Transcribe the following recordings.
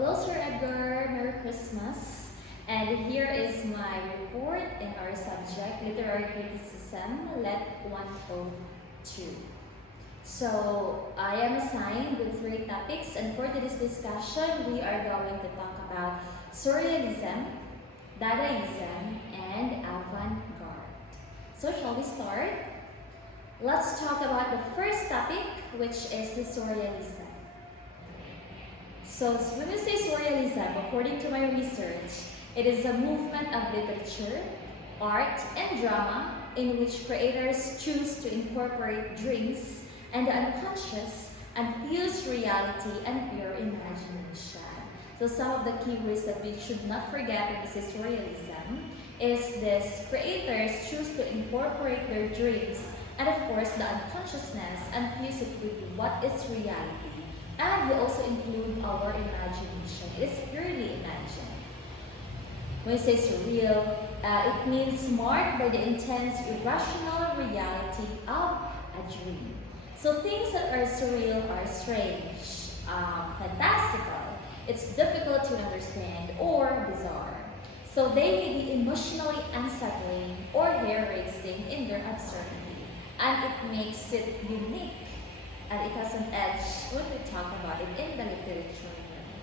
Hello, Sir Edgar. Merry Christmas. And here is my report in our subject, Literary Criticism, Let 102. So, I am assigned with 3 topics, and for today's discussion, we are going to talk about Surrealism, Dadaism, and Avant-Garde. So, shall we start? Let's talk about the first topic, which is the Surrealism. So when we say Surrealism, according to my research, it is a movement of literature, art, and drama in which creators choose to incorporate dreams and the unconscious and fuse reality and pure imagination. So some of the keywords that we should not forget when we say Surrealism is this: creators choose to incorporate their dreams and of course the unconsciousness and fuse it with what is reality. And we also include our imagination. It is purely imagined. When we say surreal, it means marked by the intense, irrational reality of a dream. So things that are surreal are strange, fantastical, it's difficult to understand, or bizarre. So they may be emotionally unsettling or hair-raising in their absurdity. And it makes it unique. And it has an edge when we talk about it in the literature world.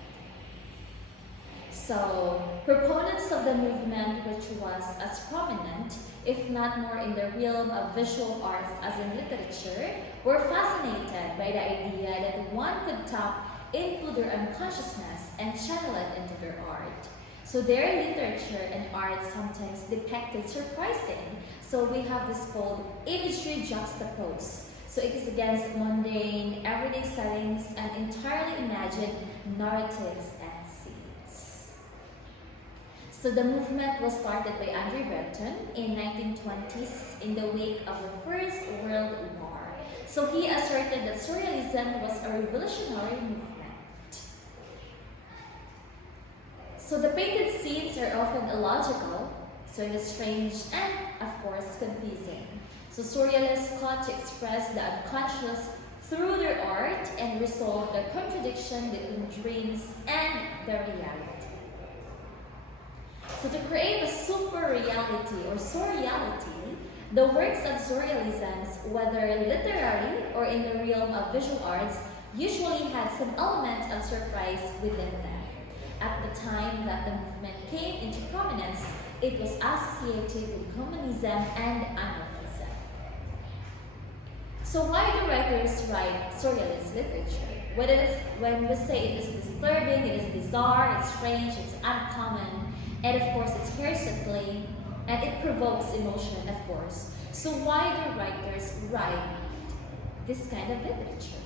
So, proponents of the movement, which was as prominent, if not more in the realm of visual arts as in literature, were fascinated by the idea that one could tap into their unconsciousness and channel it into their art. So their literature and art sometimes depicted surprising. So we have this called imagery juxtaposed. So it is against mundane, everyday settings and entirely imagined narratives and scenes. So the movement was started by Andre Breton in 1920s in the wake of the First World War. So he asserted that Surrealism was a revolutionary movement. So the painted scenes are often illogical, so it is strange and, of course, confusing. So Surrealists sought to express the unconscious through their art and resolve the contradiction between dreams and the reality. So to create a super reality or surreality, the works of Surrealisms, whether literary or in the realm of visual arts, usually had some element of surprise within them. At the time that the movement came into prominence, it was associated with communism and anarchism. So why do writers write surrealist literature? When we say it is disturbing, it is bizarre, it's strange, it's uncommon, and of course it's hair-settling, and it provokes emotion, of course. So why do writers write this kind of literature?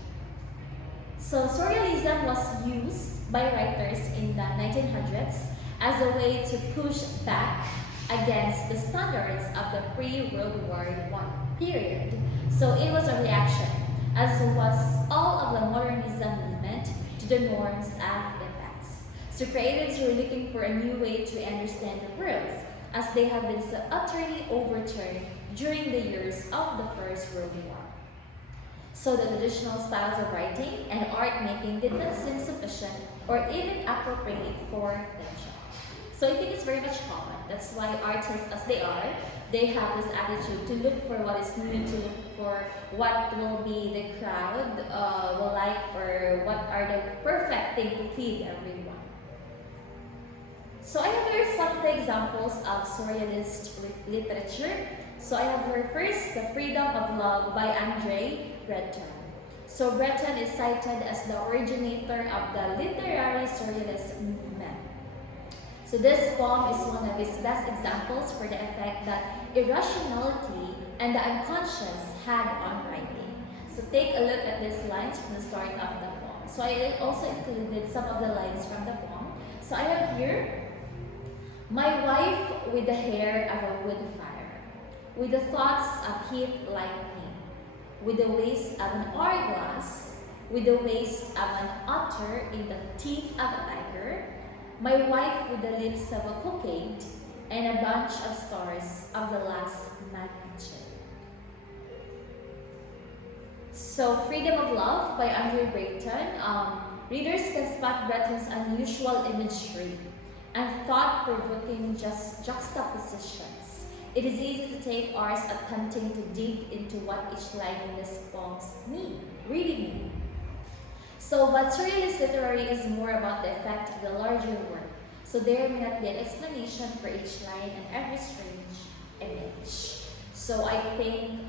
So Surrealism was used by writers in the 1900s as a way to push back against the standards of the pre-World War I period. So it was a reaction, as was all of the modernism movement, to the norms of the past. So creatives were looking for a new way to understand the world, as they have been so utterly overturned during the years of the First World War. So the traditional styles of writing and art making did not seem sufficient or even appropriate for the job. So I think it's very much common. That's why artists, as they are, they have this attitude to look for what is new, to look for what will be the crowd will like, or what are the perfect thing to feed everyone. So I have here some of the examples of Surrealist literature. So I have here first, The Freedom of Love by Andre Breton. So Breton is cited as the originator of the literary Surrealist movement. So this poem is one of his best examples for the effect that irrationality and the unconscious had on writing. So take a look at these lines from the start of the poem. So I also included some of the lines from the poem. So I have here, my wife with the hair of a wood fire, with the thoughts of heat lightning, with the waist of an hourglass, with the waist of an otter in the teeth of a tiger, my wife with the lips of a cockade, and a bunch of stars of the last magnitude. So Freedom of Love by Andre Breton Readers can spot Breton's unusual imagery and thought-provoking juxtapositions. It is easy to take ours attempting to dig into what each line in this poem really mean. So, but surrealist literary is more about the effect of the larger work. So there may not be an explanation for each line and every strange image. So I think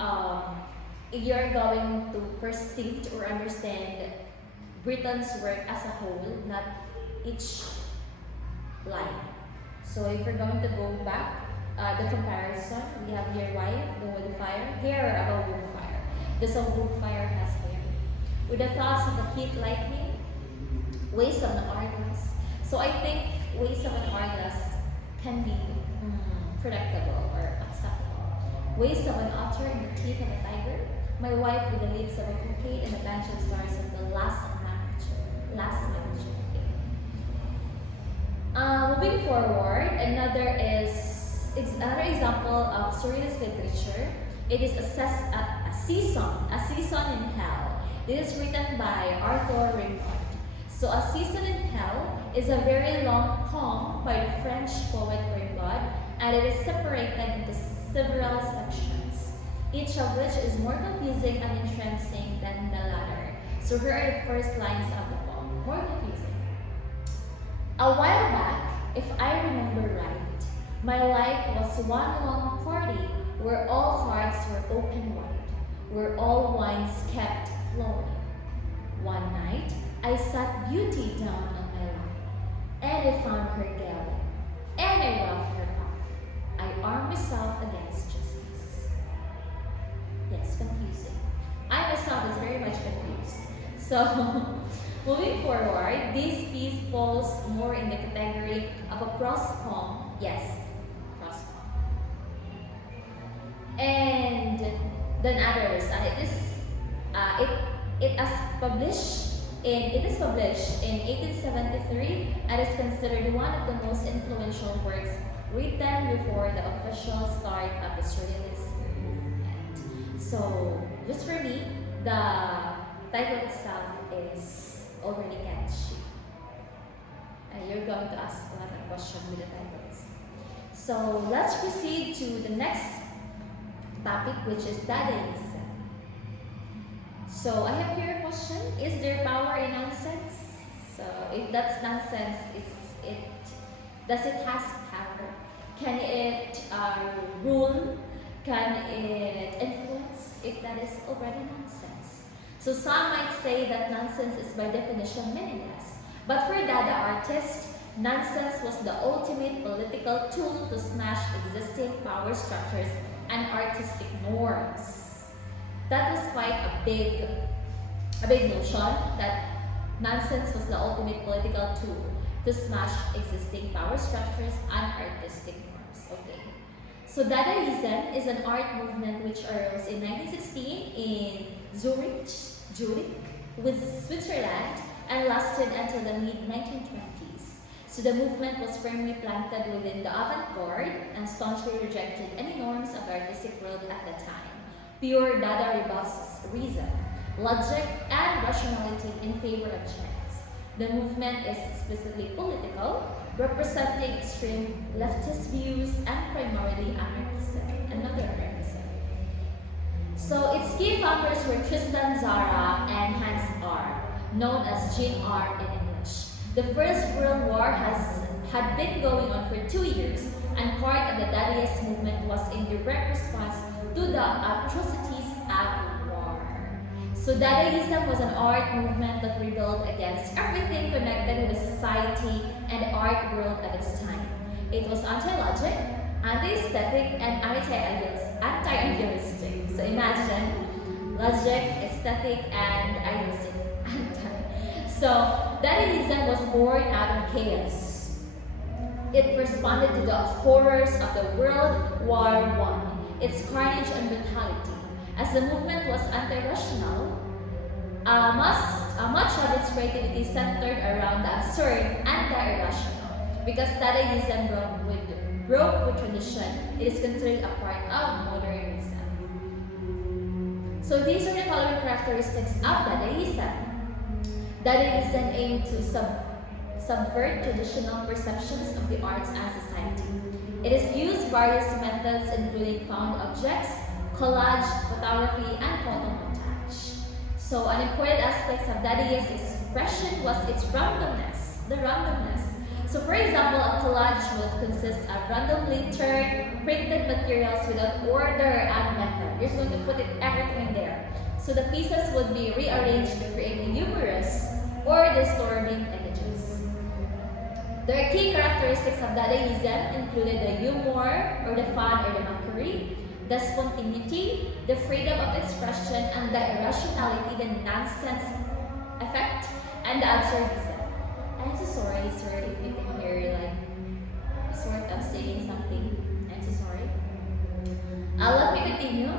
you're going to perceive or understand Breton's work as a whole, not each line. So if we're going to go back, the comparison, we have here wife, the wood fire, hair of a wood fire. This a wood fire has hair. With the thoughts of the heat lightning, waves of an hourglass. So I think waves of an hourglass can be predictable or acceptable. Waves of an otter in the teeth of a tiger. My wife with the lips of a coquette and a bunch of stars of the last magnitude. Moving forward, another example of surrealist literature. It is a season in hell. This is written by Arthur Rimbaud. So A Season in Hell is a very long poem by the French poet Rimbaud, and it is separated into several sections, each of which is more confusing and entrancing than the latter. So here are the first lines of the poem, more confusing. A while back, if I remember right, my life was one long party where all hearts were open wide, where all wines kept flowing. One night, I sat beauty down on my lap, and I found her galley, and I rubbed her up. I armed myself against justice. Yes, confusing. I myself is very much confused. So, moving forward, this piece falls more in the category of a prose poem. Yes, prose poem. And than others, and it is published in 1873 and is considered one of the most influential works written before the official start of the Surrealist movement. So, just for me, the title itself is already catchy. And you're going to ask a lot of questions with the titles. So, let's proceed to the next topic, which is Dadaism. So I have here a question: is there power in nonsense? So if that's nonsense, does it has power? Can it rule? Can it influence? If that is already nonsense. So some might say that nonsense is by definition meaningless. But for Dada artists, nonsense was the ultimate political tool to smash existing power structures and artistic norms. That was quite a big notion, that nonsense was the ultimate political tool to smash existing power structures and artistic norms. Okay. So Dadaism is an art movement which arose in 1916 in Zurich, with Switzerland, and lasted until the mid-1920s. So the movement was firmly planted within the Avant-Garde and staunchly rejected any norms of the artistic world at the time. Pure Dada rebuffs reason, logic, and rationality in favor of chance. The movement is explicitly political, representing extreme leftist views and primarily anarchism. So its key founders were Tristan Tzara and Hans R., known as Jean R. in English. The First World War had been going on for 2 years, and part of the Dadaist movement was in direct response to the atrocities of war. So Dadaism was an art movement that rebelled against everything connected with the society and art world of its time. It was anti-logic, anti-aesthetic, and anti-idealistic. So imagine logic, aesthetic, and idealistic. So Dadaism was born out of chaos. It responded to the horrors of the World War I, its carnage and brutality. As the movement was anti-rational, much of its creativity centered around the absurd and the irrational. Because Dadaism broke with tradition, it is considered a part of modernism. So these are the following characteristics of Dadaism. Dadaism aimed to subvert traditional perceptions of the arts and society. It has used various methods including found objects, collage, photography, and photomontage. So an important aspect of Dadaist expression was its randomness, the randomness. So for example, a collage would consist of randomly turned printed materials without order and method. You're just going to put everything in there. So the pieces would be rearranged to create humorous or disturbing images. The key characteristics of Dadaism included the humor or the fun or the mockery, the spontaneity, the freedom of expression, and the irrationality, the nonsense effect, and the absurdism. I'm so sorry, sir, if you can hear like sort of saying something. I'm so sorry. Let me continue.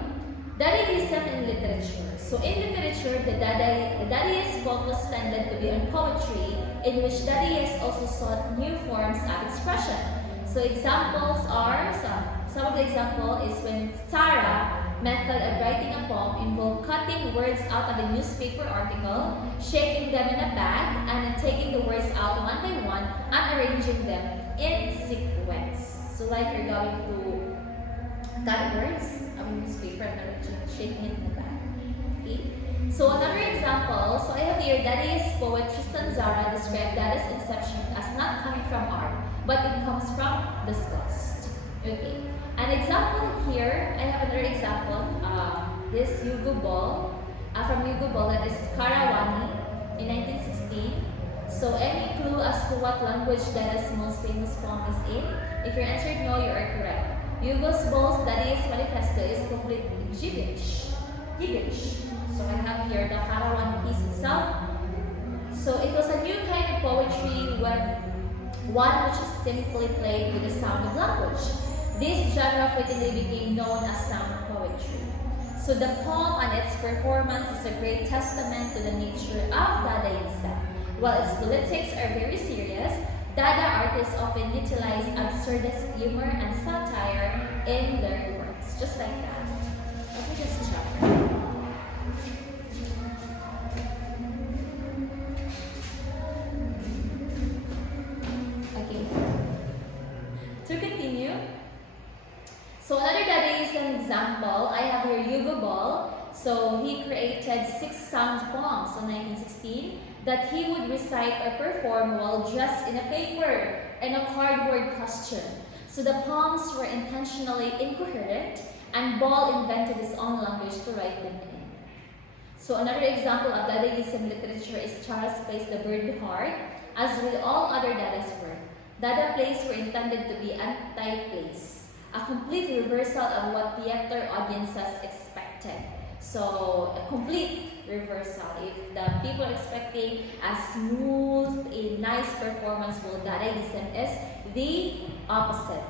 Dadaism in literature. So in literature, the Dadaist focus tended to be on poetry, in which Dadaists also sought new forms of expression. So examples are, some of the example is when Sarah method of writing a poem involved cutting words out of a newspaper article, shaping them in a bag, and then taking the words out one by one and arranging them in sequence. So like you're going to cut words of a newspaper and arranging it, shaping it in a bag. Okay? So another example, so I have here Dadaist poet Tristan Tzara described Dada's inception as not coming from art, but it comes from disgust. Okay. An example here, I have another example of this Yugo Ball, from Yugo Ball, that is Karawani in 1916. So any clue as to what language Dada's most famous poem is in? If your answer is no, you are correct. Yugo Ball's Dadaist manifesto is complete gibberish. So I have here the Karawani piece itself. So it was a new kind of poetry, one which is simply played with the sound of language. This genre fittingly became known as sound poetry. So the poem and its performance is a great testament to the nature of Dadaism. While its politics are very serious, Dada artists often utilize absurdist humor and satire in their works, just like that. Let me just check. Okay. To continue, so another Dadaism example, I have here Yugo Ball. So he created 6 sound poems in 1916 that he would recite or perform while dressed in a paper and a cardboard costume. So the poems were intentionally incoherent, and Ball invented his own language to write them in. So another example of Dadaism literature is Chara's plays The Bird Heart. As with all other Dada's work, Dada plays were intended to be anti-plays, a complete reversal of what theater audiences expected. So a complete reversal. If the people are expecting a smooth, a nice performance, well, Dadaism is the opposite.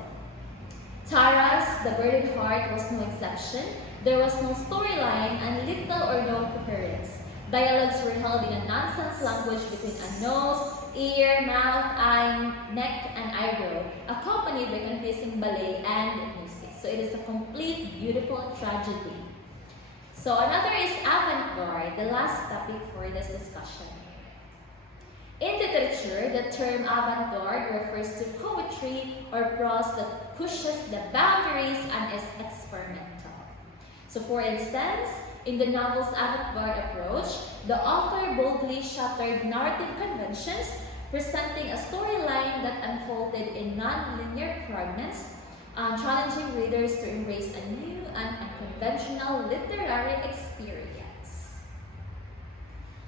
Tara's The Bird Heart was no exception. There was no storyline and little or no coherence. Dialogues were held in a nonsense language between a nose, ear, mouth, eye, neck, and eyebrow, accompanied by confusing ballet and music. So it is a complete, beautiful tragedy. So another is avant-garde, the last topic for this discussion. In literature, the term avant-garde refers to poetry or prose that pushes the boundaries and is experimental. So for instance, in the novel's avant-garde approach, the author boldly shattered narrative conventions, presenting a storyline that unfolded in non-linear fragments, challenging readers to embrace a new and unconventional literary experience.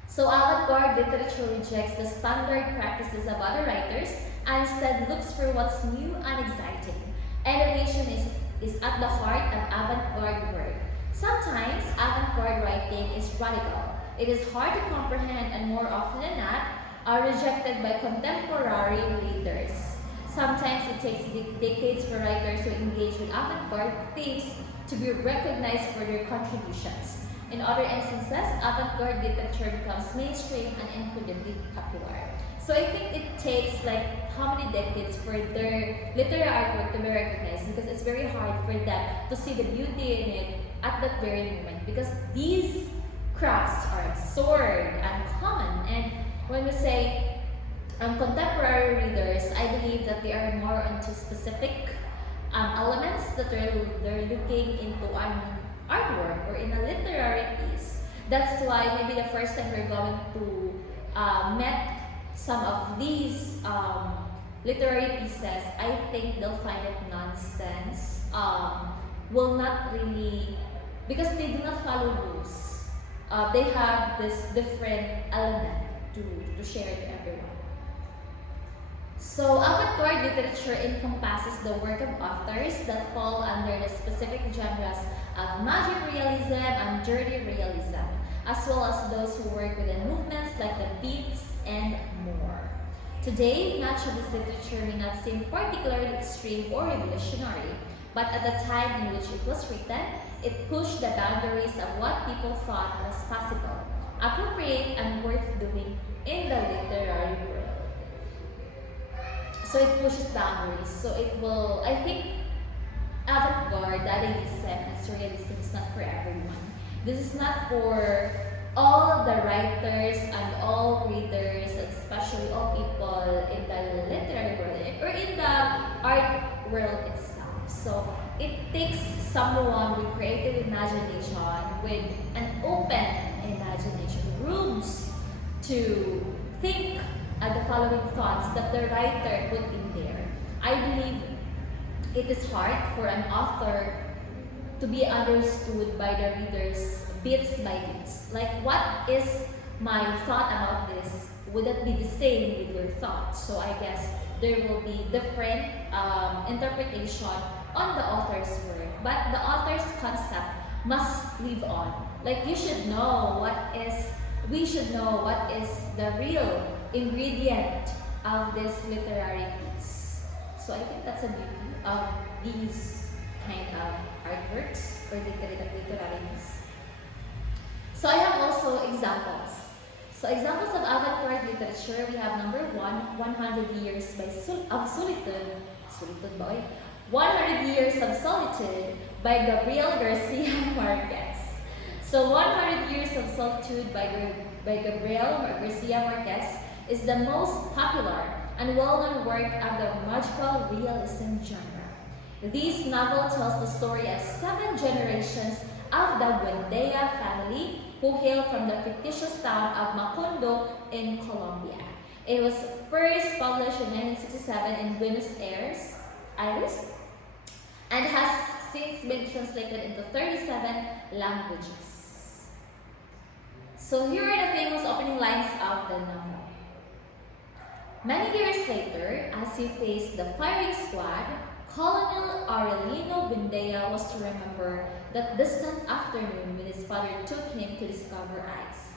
So avant-garde literature rejects the standard practices of other writers and instead looks for what's new and exciting. Innovation is at the heart of avant-garde work. Sometimes avant-garde writing is radical. It is hard to comprehend and more often than not are rejected by contemporary readers. Sometimes it takes decades for writers who engage with avant-garde themes to be recognized for their contributions. In other instances, avant-garde literature becomes mainstream and incredibly popular. So I think it takes like how many decades for their literary artwork to be recognized, because it's very hard for them to see the beauty in it at that very moment, because these crafts are absurd and common, and When we say contemporary readers, I believe that they are more onto specific elements that they're looking into an artwork or in a literary piece. That's why maybe the first time we're going to met some of these literary pieces, I think they'll find it nonsense. Will not really, because they do not follow rules. They have this different element to share to everyone. So, avant-garde literature encompasses the work of authors that fall under the specific genres of magic realism and dirty realism, as well as those who work within movements like the beats and more. Today, much of this literature may not seem particularly extreme or revolutionary, but at the time in which it was written, it pushed the boundaries of what people thought was possible, appropriate, and worth doing in the literary world. So it pushes boundaries. So it will, I think, avant-garde, Dadaism, and Surrealism is not for everyone. This is not for all the writers and all readers, especially all people in the literary world or in the art world itself. So it takes someone with creative imagination, with an open imagination, rooms to think the following thoughts that the writer put in there. I believe it is hard for an author to be understood by the readers bits by bits. Like, what is my thought about this? Would it be the same with your thoughts? So I guess there will be different interpretation on the author's work, but the author's concept must live on. Like, we should know what is the real ingredient of this literary piece. So I think that's a beauty of these kind of artworks or literary piece. So I have also examples. So examples of avant-garde literature, we have number 1, 100 Years of Solitude. Solitude boy. 100 Years of Solitude by Gabriel Garcia Marquez. So 100 Years of Solitude by Gabriel Garcia Marquez is the most popular and well-known work of the magical realism genre. This novel tells the story of 7 generations of the Buendea family who hail from the fictitious town of Macondo in Colombia. It was first published in 1967 in Buenos Aires, and has since been translated into 37 languages. So here are the famous opening lines of the novel. Many years later, as he faced the firing squad, Colonel Aurelino Buendea was to remember that distant afternoon when his father took him to discover ice.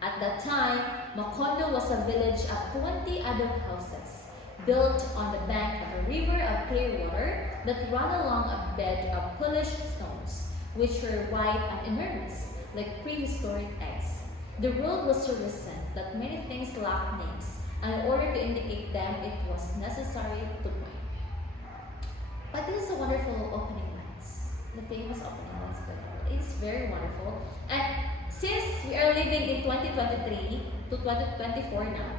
At that time, Macondo was a village of 20 adobe houses, built on the bank of a river of clear water that ran along a bed of polished stones, which were white and enormous, like prehistoric eggs. The world was so recent that many things lacked names, and in order to indicate them, it was necessary to point. But this is a wonderful opening lines. The famous opening lines by the It's very wonderful. And since we are living in 2023 to 2024 now,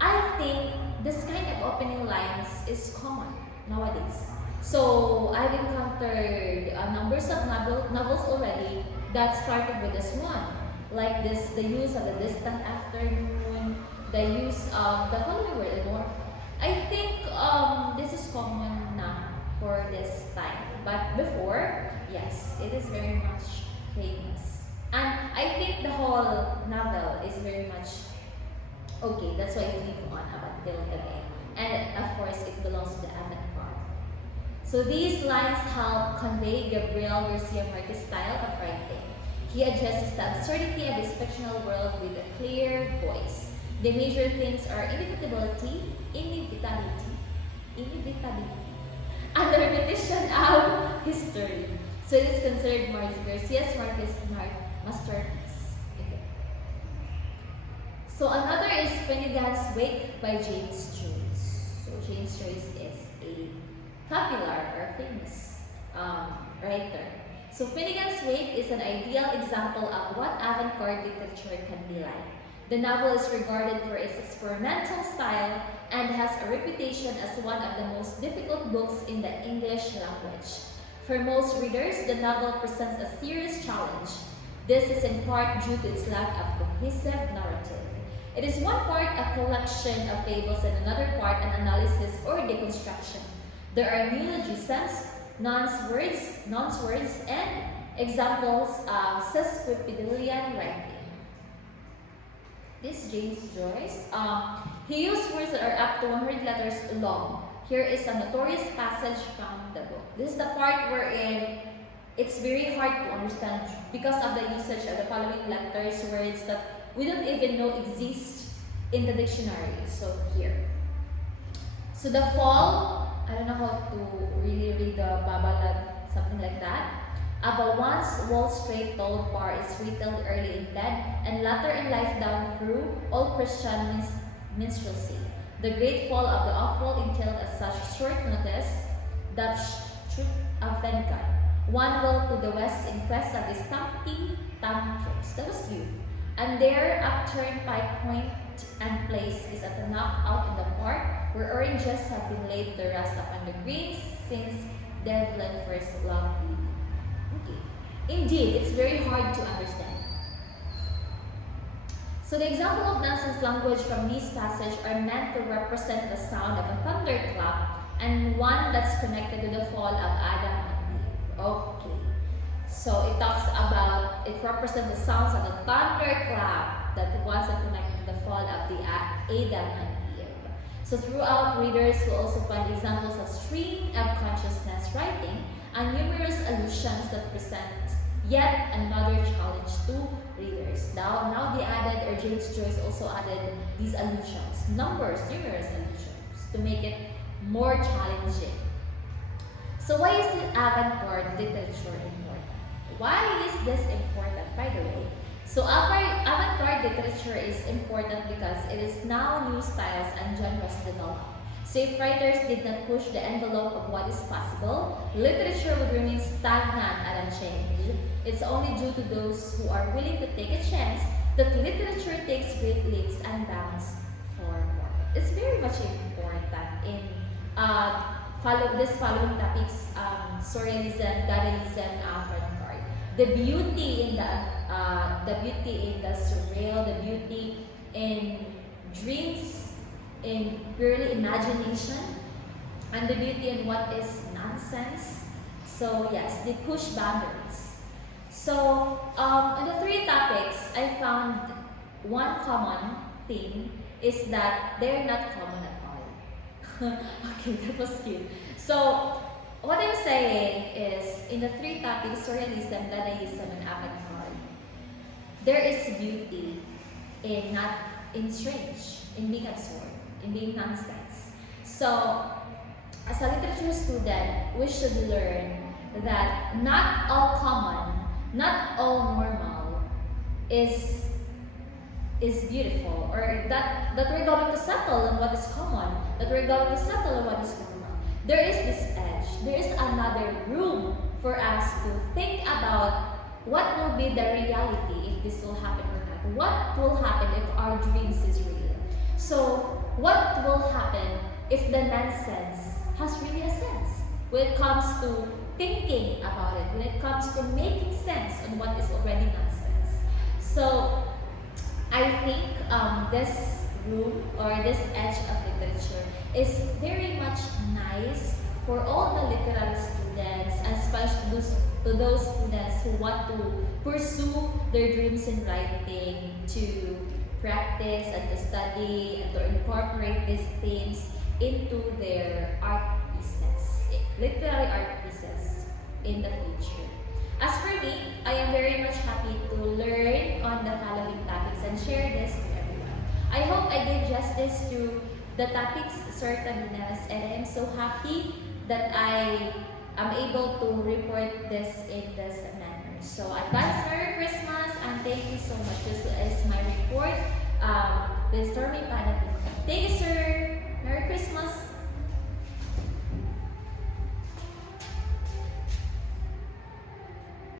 I think this kind of opening lines is common nowadays. So I've encountered numbers of novels already that started with this one. Like this, the use of the distant afternoon, the use of the following word more. I think this is common now for this time. But before, yes, it is very much famous. And I think the whole novel is very much okay. That's why it lives on up until today. And of course, it belongs to the avant-garde. So these lines help convey Gabriel Garcia Marquez's style of writing. He addresses the absurdity of his fictional world with a clear voice. The major themes are inevitability, and the repetition of history. So it is considered Garcia Marquez's masterpiece. Okay. So another is Finnegan's Wake by James Joyce. So James Joyce is a popular or famous writer. So Finnegan's Wake is an ideal example of what avant-garde literature can be like. The novel is regarded for its experimental style and has a reputation as one of the most difficult books in the English language. For most readers, the novel presents a serious challenge. This is in part due to its lack of cohesive narrative. It is one part a collection of fables and another part an analysis or deconstruction. There are neologisms, nonce-words, and examples of sesquipedalian writing. This James Joyce, he used words that are up to 100 letters long. Here is a notorious passage from the book. This is the part wherein it's very hard to understand because of the usage of the following letters, words that we don't even know exist in the dictionary. So here. So the fall, I don't know how to really read the babalad, something like that. Of a once Wall Street told bar is retailed early in dead and latter in life down through all Christian minstrelsy. The great fall of the off-world entailed as such short notice, that truth of Avant-Garde. One will to the west in quest of the stumpy tricks. That was cute. And there, up Turnpike Point and Place is at the knockout in the park where oranges have been laid to rust upon the greens since Devlin first loved me. Okay. Indeed, it's very hard to understand. So the example of nonsense language from these passages are meant to represent the sound of a thunderclap and one that's connected to the fall of Adam and Eve. Okay. So it talks about, it represents the sounds of the thunderclap that was connected to the fall of the Adam and Eve. So throughout, readers will also find examples of stream of consciousness writing and numerous allusions that present yet another challenge to readers. Now they added, or James Joyce also added these allusions, numerous allusions, to make it more challenging. So why is the avant-garde literature important? Why is this important, by the way? So avant-garde literature is important because it is now new styles and genres develop. So if writers did not push the envelope of what is possible, literature would remain stagnant and unchanged. It's only due to those who are willing to take a chance that literature takes great leaps and bounds forward. It's very much important in following topics: Surrealism, Dadaism, Avant-Garde. The beauty in the surreal, the beauty in dreams, in purely imagination, and the beauty in what is nonsense. So yes, they push boundaries. So in the three topics, I found one common theme is that they're not common at all. Okay, that was cute. So what I'm saying is, in the three topics, Surrealism, Dadaism, and Avant-Garde, there is beauty in strange, in being absurd, in being nonsense. So as a literature student, we should learn that not all common, not all normal is beautiful, or that we're going to settle on what is common, that we're going to settle on what is normal. There is this edge, there is another room for us to think about what will be the reality if this will happen or not. What will happen if our dreams is real? So what will happen if the nonsense has really a sense when it comes to thinking about it, when it comes to making sense on what is already nonsense? So I think this room or this edge of literature is very much nice for all the literary students, and especially to those students who want to pursue their dreams in writing, to practice and to study and to incorporate these themes into their art pieces, literary art pieces in the future. As for me, I am very much happy to learn on the following topics and share this to everyone. I hope I gave justice to the topics certainly, and I am so happy that I am able to report this in this manner. So advance Merry Christmas and thank you so much. This is my report, the Stormy Panel. Thank you, sir. Merry Christmas.